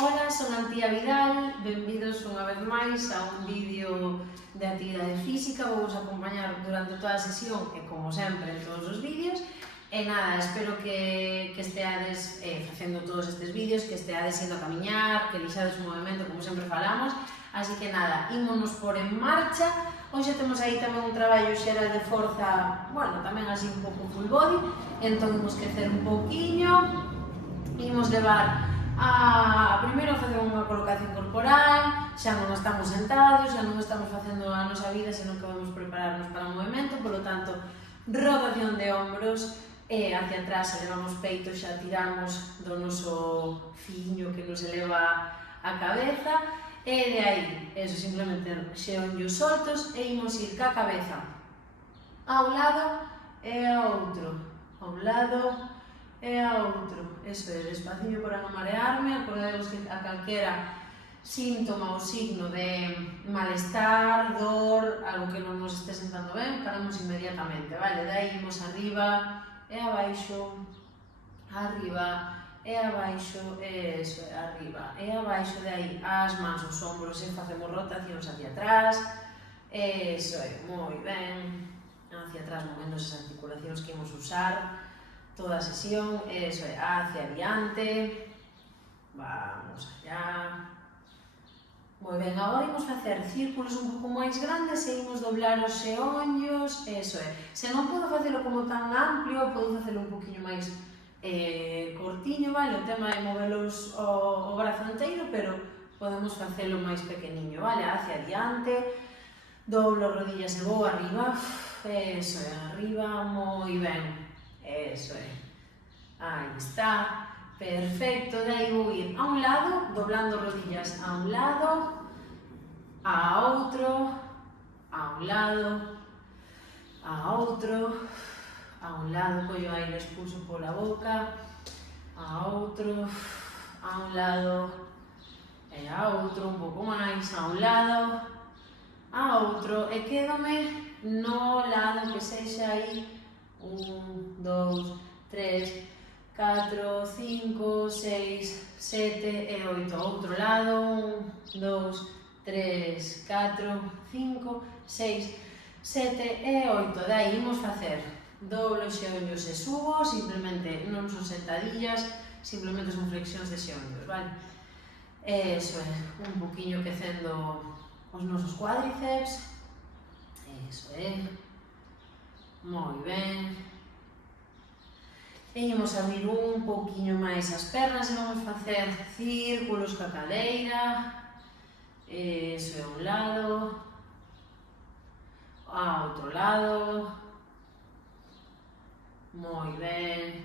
Ola, son Antía Vidal, benvidos unha vez máis a un vídeo de actividade física. Vou vos acompañar durante toda a sesión e, como sempre, en todos os vídeos. E nada, espero que esteades facendo todos estes vídeos, que esteades indo a camiñar, que lixades un movimento, como sempre falamos. Así que nada, ímonos por en marcha. Hoxe temos aí tamén un traballo xeral de forza, bueno, tamén así un pouco full body. Entón, imos quecer un pouquiño. Imos levar primeiro a facer unha colocación corporal, xa non estamos sentados, xa non estamos facendo a nosa vida, senón que vamos prepararnos para un movimento, polo tanto, rotación de hombros e hacia atrás, elevamos peito, xa tiramos do noso fiño que nos eleva a cabeza, e de aí, eso, simplemente xeonllos soltos e imos ir ca cabeza a un lado e a outro, a un lado e a outro. Eso é, despaciño para non marearme. Acordemos que a calquera síntoma ou signo de malestar, dor, algo que non nos este sentando ben, paramos inmediatamente, vale? De aí imos arriba e abaixo, arriba e abaixo, eso é, arriba e abaixo, de aí as mans aos ombros e facemos rotacións hacia atrás, eso é, moi ben, hacia atrás movendo esas articulacións que imos usar toda a sesión, eso é, hacia adiante, vamos allá. Moi ben, agora imos facer círculos un pouco máis grandes e imos doblar os xeonllos, eso é. Se non podo facelo como tan amplio, podo facelo un poquinho máis cortiño, vale? O tema é movelos o brazo enteiro, pero podemos facelo máis pequeniño, vale? Hacia adiante, doblo rodillas e vou arriba, eso é, arriba, moi ben. Eso é, aí está, perfecto. De aí vou ir a un lado, doblando rodillas a un lado, a outro, a un lado, a outro, a un lado, collo aire, expulso pola boca, a outro, a un lado e a outro, un pouco máis, a un lado, a outro, e quédome no lado que sexa aí. 1, 2, 3, 4, 5, 6, 7 e 8. Outro lado, 1, 2, 3, 4, 5, 6, 7 e 8. Daí imos facer doblo xeonllos e subo, simplemente non son sentadillas, simplemente son flexións de xeonllos, vale? Eso é, un poquinho quecendo os nosos cuádriceps, eso é. Moi ben. E imos abrir un pouquiño máis as pernas e vamos facer círculos ca cadeira. Eso é, un lado, a outro lado. Moi ben.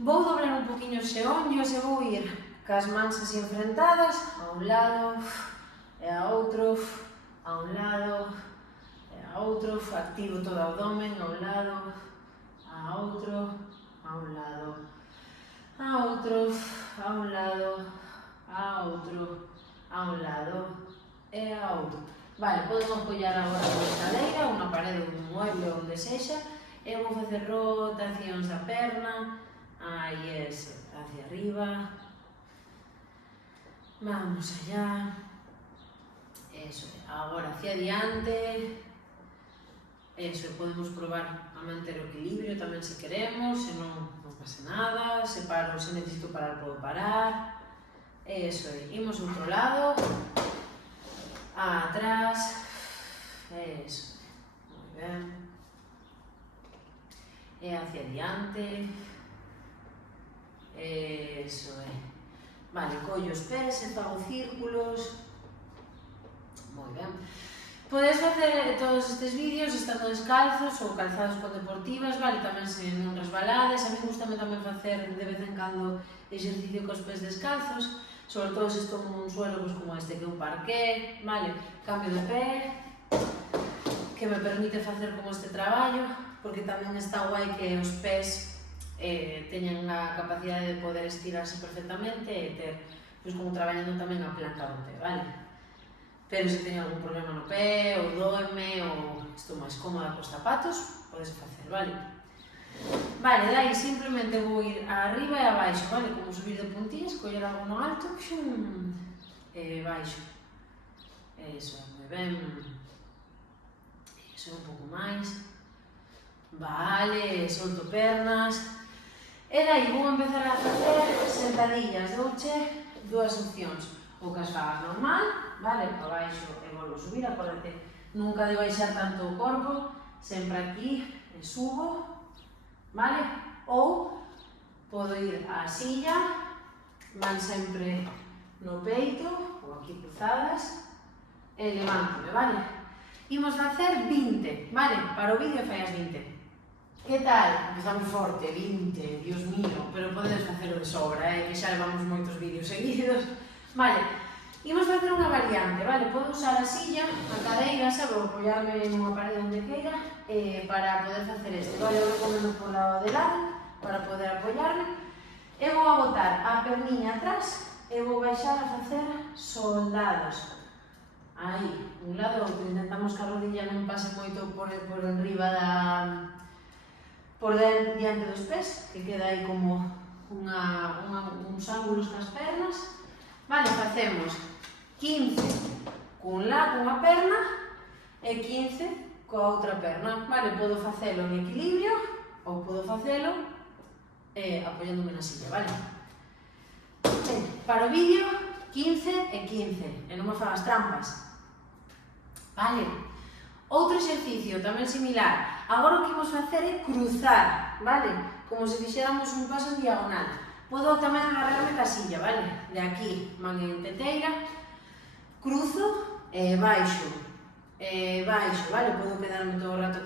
Vou doblar un pouquiño os xeonllos e vou ir cas mans así enfrentadas, a un lado e a outro, a un lado, a outro, activo todo o abdomen, a un lado, a outro, a un lado, a outro, a un lado, a outro, a un lado e a outro. Vale, podemos apoiar agora unha cadeira, unha parede, un mueble, onde sexa, e vou facer rotacións da perna, aí eso, hacia arriba, vamos allá, eso, agora hacia adiante. Eso, podemos probar a manter o equilibrio tamén se queremos, se non pasa nada, se paro, se necesito parar, podo parar. Eso, imos outro lado, atrás, eso, moi ben. E hacia adiante, eso é. Vale, collo os pés e fago círculos, moi ben. Podes facer todos estes vídeos estando descalzos ou calzados con deportivas, vale? Tamén se non resbalades. A mí gustame tamén facer de vez en cando exercicio cos pés descalzos, sobre todo se estou nun suelo como este, que é un parqué, vale? Cambio de pé, que me permite facer como este traballo, porque tamén está guai que os pés teñen a capacidade de poder estirarse perfectamente e ter, pois, como traballando tamén a planta do pé, vale? Pero se teño algún problema no pé, ou doeme, ou estou máis cómoda cos zapatos, podes facer, vale? Vale, dai, simplemente vou ir arriba e abaixo, vale? Como subir de puntillas, coller algo no alto, xum, e baixo. Eso, moi ben. Eso, un pouco máis. Vale, solto pernas. E dai, vou empezar a facer sentadillas. Douche dúas opcións. O que as fagas normal, vale? Abaixo e volvo a subir, acórdate, nunca de baixar tanto o corpo, sempre aquí, e subo, vale? Ou podo ir á silla, van sempre no peito, ou aquí cruzadas, e levántome, vale? Imos facer 20, vale? Para o vídeo fai as 20. Que tal? Empezamos forte, 20, Dios mío, pero podedes facelo de sobra, que xa levamos moitos vídeos seguidos. Vale, imos facer unha variante, vale? Podo usar a silla, a cadeira, sabe? Vou apoiarme nunha parede onde queira para poder facer este, vale? Eu recomendo por lado de lado para poder apoiarme. E vou a botar a perniña atrás e vou baixar a facer soldados. Aí, un lado outro, intentamos que a rodilla non pase moito por enriba por diante dos pés, que queda aí como uns ángulos nas pernas. Vale, facemos 15 cunha perna e 15 coa outra perna. Vale, podo facelo en equilibrio ou podo facelo apoiándome na silla, vale? Para o vídeo, 15 e 15, e non me fagas trampas. Vale? Outro exercicio tamén similar. Agora o que imos facer é cruzar, vale? Como se fixéramos un paso en diagonal. Podo tamén agarrarme ca silla, vale? De aquí, man en teteira, cruzo e baixo, vale? Podo quedarme todo o rato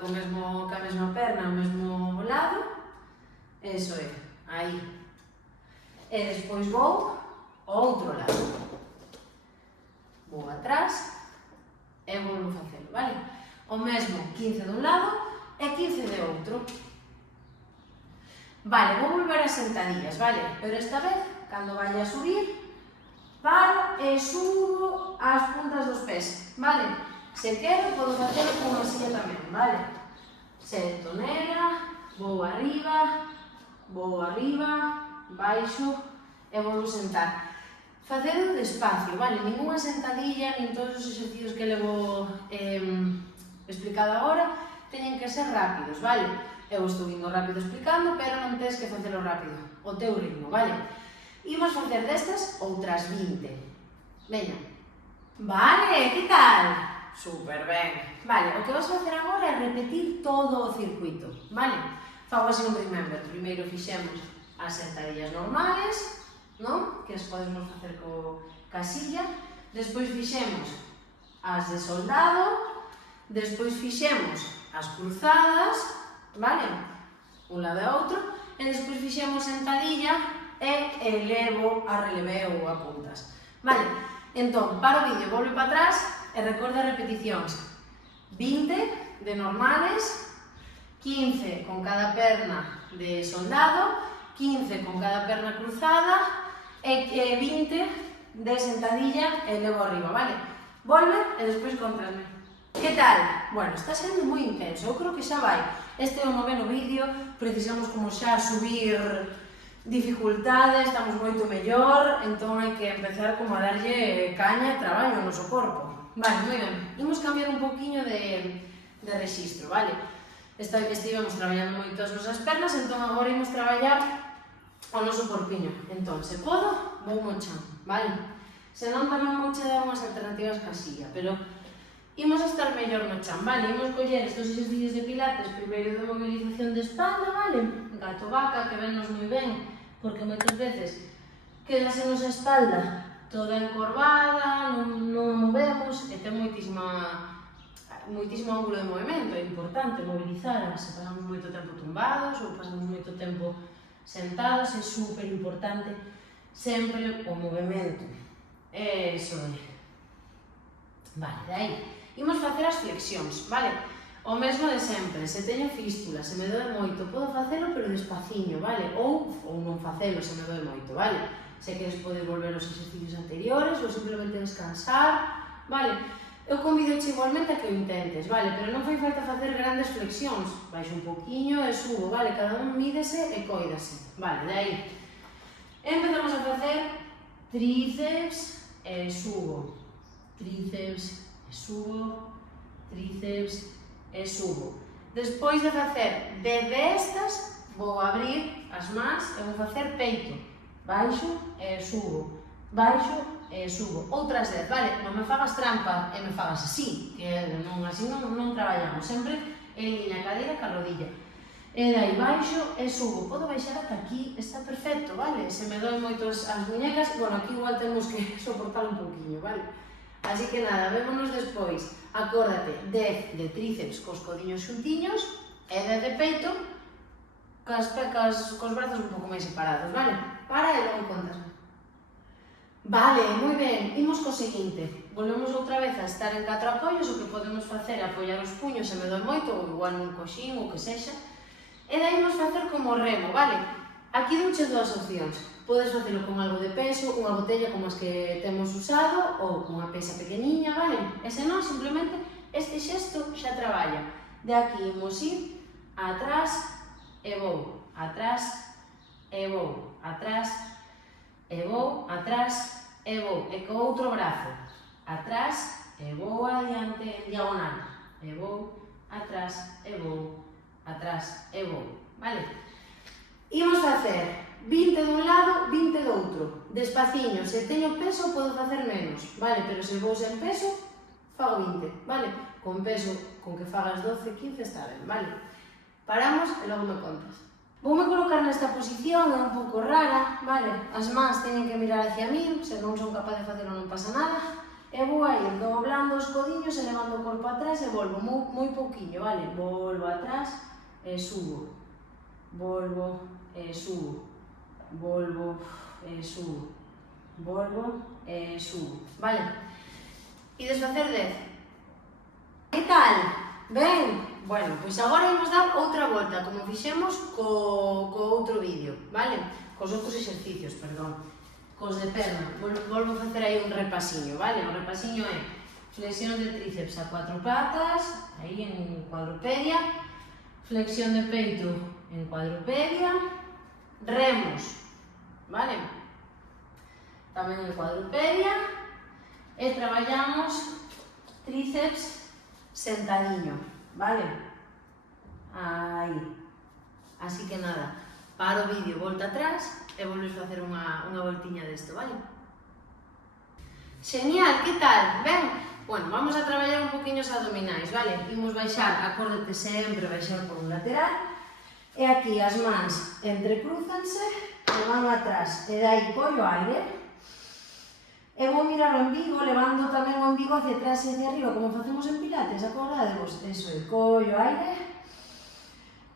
ca mesma perna, ao mesmo lado, eso é, aí. E despois vou ao outro lado. Vou atrás e volvo a facelo, vale? O mesmo 15 dun lado e 15 de outro. Vale, vou volver a sentadillas, vale? Pero esta vez, cando vaya a subir, paro e subo as puntas dos pés, vale? Se quero, podo facelo con a silla tamén, vale? Sento nela, vou arriba, baixo e volvo a sentar. Facelo despacio, vale? Ninguna sentadilla, nin todos os exercicios que levo explicado agora, teñen que ser rápidos, vale? Eu estou indo rápido explicando, pero non tens que facelo rápido, o teu ritmo, vale? Imos facer destas outras 20. Veña. Vale, que tal? Super ben. Vale, o que vas facer agora é repetir todo o circuito, vale? Fago así un remember. Primeiro fixemos as sentadillas normales, non? Que as podemos facer ca silla. Despois fixemos as de soldado. Despois fixemos as cruzadas, vale? Un lado e outro, e despois fixemos sentadilla e elevo a releveo a puntas. Vale, entón, para o vídeo, volve para atrás e recorda repeticións. 20 de normales, 15 con cada perna de soldado, 15 con cada perna cruzada e 20 de sentadilla e elevo arriba, vale? Volve e despois cóntame. Que tal? Bueno, está sendo moi intenso, eu creo que xa vai. Este é o 9º vídeo, precisamos como xa subir dificultades, estamos moito mellor, entón hai que empezar como a darlle caña e traballo ao noso corpo. Vale, moi ben. Imos cambiar un poquinho de rexistro, vale? Estivemos traballando moito as nosas pernas, entón agora imos traballar o noso corpiño. Entón, se podo, vou mo chan, vale? Se non, tamén vou che dar unhas alternativas ca silla, pero imos a estar mellor no chan, vale? Imos coller estos exercicios de pilates, primeiro de movilización de espalda, vale? Gato vaca, que vennos moi ben, porque moitas veces quedase nosa espalda toda encorvada, non movemos, e ten moitísimo ángulo de movimento, é importante movilizar, se pasamos moito tempo tumbados ou pasamos moito tempo sentados, é super importante sempre o movimento. Eso é. Vale, de aí. Imos facer as flexións, vale? O mesmo de sempre, se teño fístula, se me doe moito, podo facelo pero despaciño, vale? Ou non facelo se me doe moito, vale? Se queres podes volver aos exercicios anteriores ou simplemente descansar, vale? Eu convidoche igualmente a que o intentes, vale? Pero non fai falta facer grandes flexións. Baixo un poquinho e subo, vale? Cada un mídese e coídase. Vale, de aí. Empezamos a facer tríceps e subo. Tríceps e subo. Tríceps e subo. Despois de facer 10 destas, vou abrir as mans e vou facer peito. Baixo e subo. Baixo e subo. Outras 10, vale? Non me fagas trampa e me fagas así, que así non traballamos. Sempre en liña cadeira ca rodilla. E dai baixo e subo. Podo baixar ata aquí, está perfecto, vale? Se me doen moito as muñecas, bueno, aquí igual temos que soportar un poquinho, vale? Así que nada, vémonos despois. Acórdate, 10 de tríceps cos codiños xuntiños e 10 de peito cos brazos un pouco máis separados, vale? Para e logo contas. Vale, moi ben, imos co seguinte. Volvemos outra vez a estar en 4 apoios, o que podemos facer é apoiar os puños se me doi moito, ou igual nun coxín, ou que sexa. E daí imos facer como remo, vale? Aquí douche dúas opcións. Podes facelo con algo de peso, unha botella como as que temos usado, ou unha pesa pequeniña, vale? E se non, simplemente este xesto xa traballa. De aquí imos ir atrás e vou, atrás e vou, atrás e vou, atrás e vou, e co outro brazo, atrás e vou adiante en diagonal, e vou, atrás e vou, atrás e vou, vale? Imos facer 20 dun lado, 20 do outro, despaciño, se teño peso podo facer menos, vale? Pero se vou sen peso, fago 20, vale? Con peso, con que fagas 12, 15 está ben, vale? Paramos e logo me contas. Voume colocar nesta posición, é un pouco rara, vale? As mans teñen que mirar hacia min, se non son capaz de facelo non pasa nada. E vou a ir doblando os codiños e levando o corpo atrás e volvo moi pouquiño, vale? Volvo atrás e subo. Volvo e subo. Volvo e subo. Volvo e subo, vale? E desfacer 10. Que tal? Ben? Bueno, pois agora imos dar outra volta, como fixemos co outro vídeo, vale? Cos outros exercicios, perdón. Cos de perna. Volvo a facer aí un repasiño, vale? O repasiño é flexión de tríceps a 4 patas, aí en cuadrupedia, flexión de peito en cuadrupedia, remos, vale? Tamén en cuadrupedia, e traballamos tríceps sentadiño, vale? Aí. Así que nada, paro o vídeo, volta atrás e volves a facer unha voltiña desto, vale? Genial, que tal? Ben? Bueno, vamos a traballar un poquinho os abdominais, vale? Imos baixar, acórdate sempre baixar por un lateral, e aquí as mans entrecrúzanse e van atrás, e dai collo aire, e vou mirar o embigo, levando tamén o embigo hacia atrás e hacia arriba, como facemos en pilates, acordadevos? Eso é, collo aire,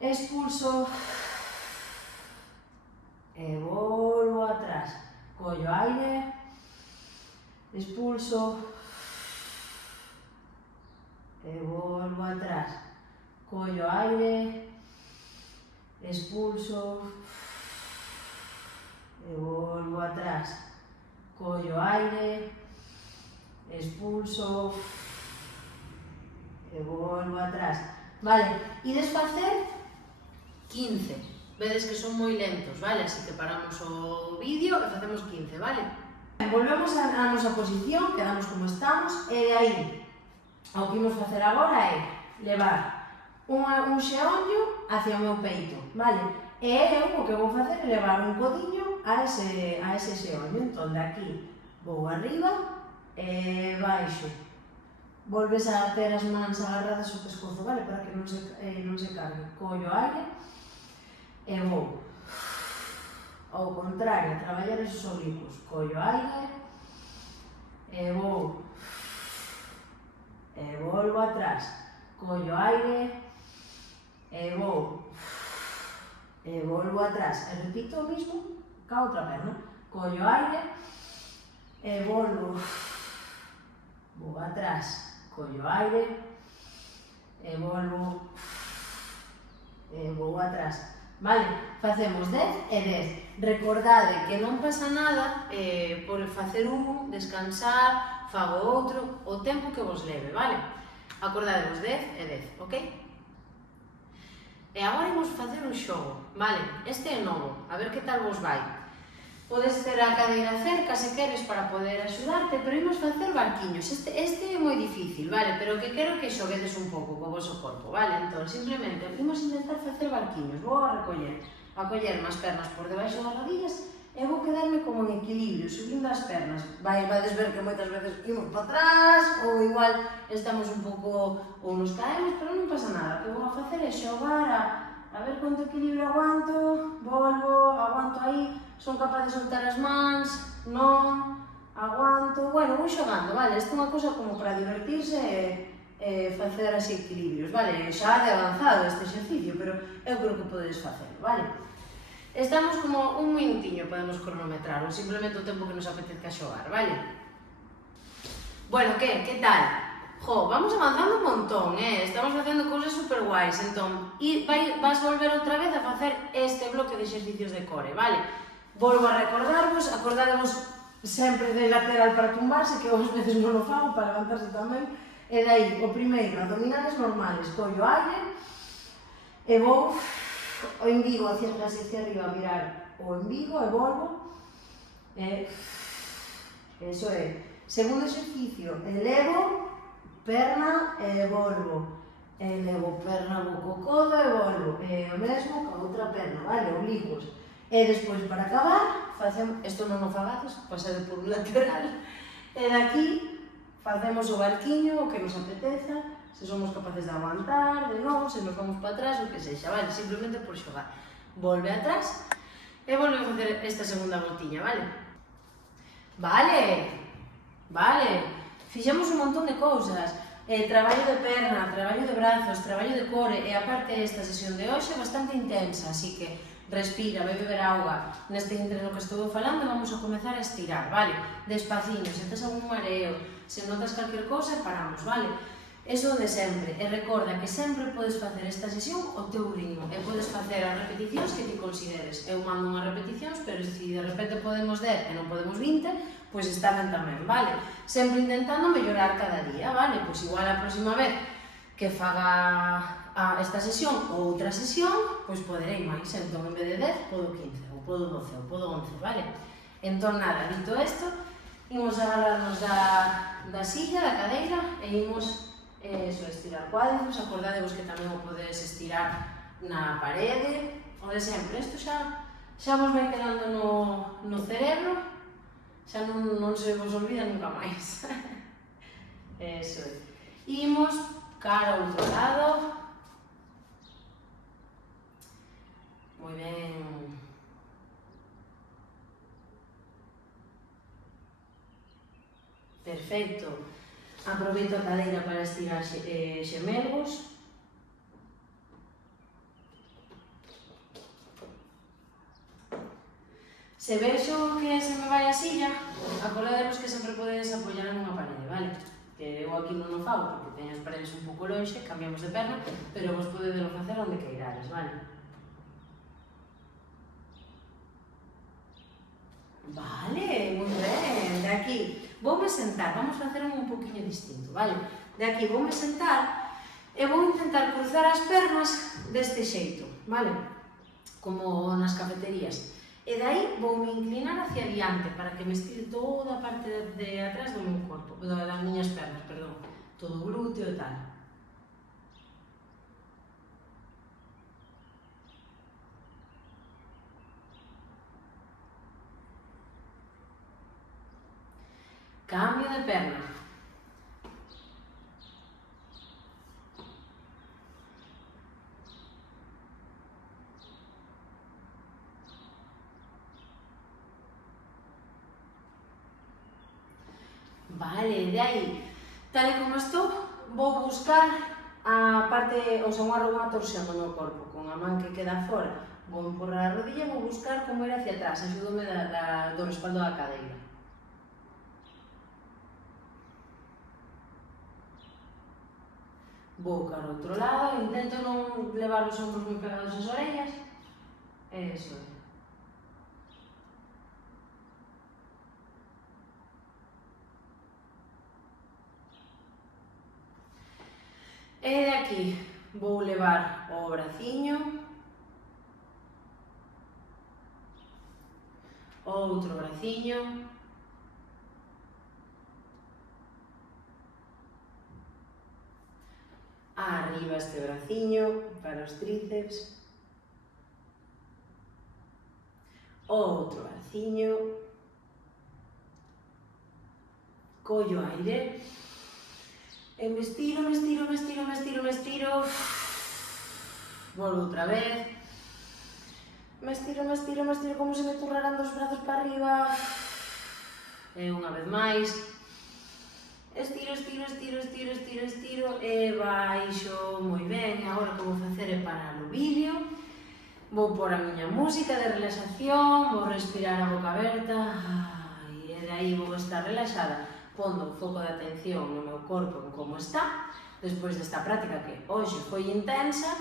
expulso, e volvo atrás, collo aire, expulso, e volvo atrás, collo aire, expulso, e volvo atrás, collo aire, expulso, e volvo atrás. Vale, e desfacer 15. Vedes que son moi lentos, vale? Así que paramos o vídeo e facemos 15, vale? Volvemos á nosa posición, quedamos como estamos, e de aí, o que imos facer agora é levar un xeonllo hacia o meu peito, vale? E eu o que vou facer é levar un codiño a ese xeonllo. Entón, de aquí vou arriba e baixo. Volves a ter as mans agarradas ao pescozo, vale? Para que non se cargue. Collo aire e vou. Ao contrario, a traballar esos oblicuos. Collo aire e vou. E volvo atrás. Collo aire e vou. E volvo atrás. E repito o mismo ca outra perna. Collo aire e volvo. Vou atrás. Collo aire e volvo. E vou atrás. vale? Facemos 10 e 10. Recordade que non pasa nada por facer un, descansar, fago outro, o tempo que vos leve, vale? Acordadevos 10 e 10, ok? E agora imos facer un xogo, vale? Este é novo, a ver que tal vos vai. Podes ter a cadeira cerca se queres para poder axudarte, pero imos facer barquiños. Este é moi difícil, vale? Pero que quero que xoguedes un pouco co vosso corpo, vale? Entón, simplemente, imos intentar facer barquiños. Vou a coller as pernas por debaixo das rodillas e vou quedarme como en equilibrio, subindo as pernas. Vades ver que moitas veces imos para atrás, ou igual estamos un pouco, ou nos caemos, pero non pasa nada. O que vou a facer é xogar a ver quanto equilibrio aguanto, volvo, aguanto aí, son capaz de soltar as mans, non, aguanto, bueno, vou xogando, vale? Isto é unha cousa como para divertirse e facer así equilibrios, vale? Xa de avanzado este exercicio, pero eu creo que podedes facelo, vale? Estamos como un minutiño, podemos cronometrar, ou simplemente o tempo que nos apetezca xogar, vale? Bueno, que tal? Jo, vamos avanzando un montón, estamos facendo cousas super guais, entón, vas volver outra vez a facer este bloque de exercicios de core, vale? Volvo a recordarvos, acordadevos sempre de lateral para tumbarse, que outras veces non o fago, para levantarse tamén, e dai, o primeiro, abdominales normales, collo aire, e vou o embigo hacia arriba a mirar o embigo e volvo, eso é. Segundo exercicio, elevo, perna e volvo, elevo perna, vou co codo e volvo, e o mesmo ca outra perna, vale, oblicuos. E despois, para acabar, facemos, isto non o fagades, pasade por un lateral, e daqui facemos o barquiño, o que nos apeteza, se somos capaces de aguantar, de non, se nos vamos para atrás, o que sexa, vale? Simplemente por xogar. Volve atrás e volve a facer esta segunda voltiña, vale? Vale, fixemos un montón de cousas, traballo de perna, traballo de brazos, traballo de core, e aparte esta sesión de hoxe é bastante intensa, así que respira, vai beber auga. Neste entreno que estou falando vamos a comezar a estirar, vale? Despaciño, se tes algún mareo, se notas calquer cousa, paramos, vale? Eso de sempre, e recorda que sempre podes facer esta sesión ao teu ritmo e podes facer as repeticións que ti consideres. Eu mando unhas repeticións, pero se de repente podemos 10 e non podemos 20, pois está ben tamén, vale? Sempre intentando mellorar cada día, vale? Pois igual a próxima vez que faga esta sesión ou outra sesión, pois poderei máis, entón en vez de 10, podo 15, ou podo 12, ou podo 11, vale? Entón nada, dito isto, imos agarrarnos da silla, da cadeira, e imos estirar cuádriceps, acordadevos que tamén o podedes estirar na parede, o de sempre, isto xa vos vai quedando no cerebro, xa non se vos olvida nunca máis. Eso é. Imos cara ao outro lado. Moi ben. Perfecto. Aproveito a cadeira para estirar xemelgos. Se vexo que se me vai a silla, acordadevos que sempre podedes apoiar en unha parede, vale? Que eu aquí non o fago porque teño as paredes un pouco lonxe, cambiamos de perna, pero vos podedelo facer onde queirades, vale? Vale, moi ben, de aquí voume sentar, vamos facer un poquinho distinto, vale? De aquí voume sentar e vou intentar cruzar as pernas deste xeito, vale? Como nas cafeterías. E dai voume inclinar hacia diante para que me estire toda a parte de atrás do meu corpo, das miñas pernas, perdón, todo o glúteo e tal. Cambio de perna. Vale, de aí, tal e como estou, vou buscar a parte, ou sea, unha torsión do meu corpo, con a man que queda fora, vou empurrar a rodilla e vou buscar como ir hacia atrás, axúdome do respaldo da cadeira. Vou cara ao outro lado, intento non levar os ombros moi pegados ás orellas, Eso é. E de aquí vou levar o braciño, outro braciño, arriba este braciño para os tríceps, outro braciño, collo aire, e me estiro, me estiro, me estiro, me estiro, me estiro, volvo outra vez, me estiro, me estiro, me estiro como se me turraran dos brazos para arriba, e unha vez máis, estiro, estiro, estiro, estiro, estiro, estiro, e baixo, moi ben. Agora o que vou facer é parar o vídeo, vou pôr a miña música de relaxación, vou respirar a boca aberta, e de aí vou estar relaxada, pondo o foco de atención no meu corpo en como está, despois desta práctica que hoxe foi intensa,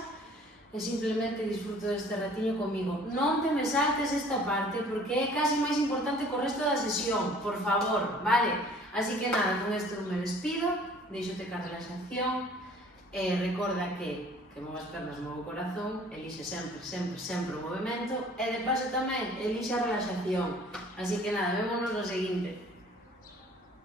e simplemente disfruto deste ratiño comigo. Non te me saltes esta parte, porque é casi máis importante co resto da sesión, por favor, vale? Así que nada, con isto me despido, deixote ca relaxación, e recorda que move as pernas, move o corazón, elixe sempre, sempre, sempre o movimento, e de paso tamén elixe a relaxación. Así que nada, vémonos no seguinte.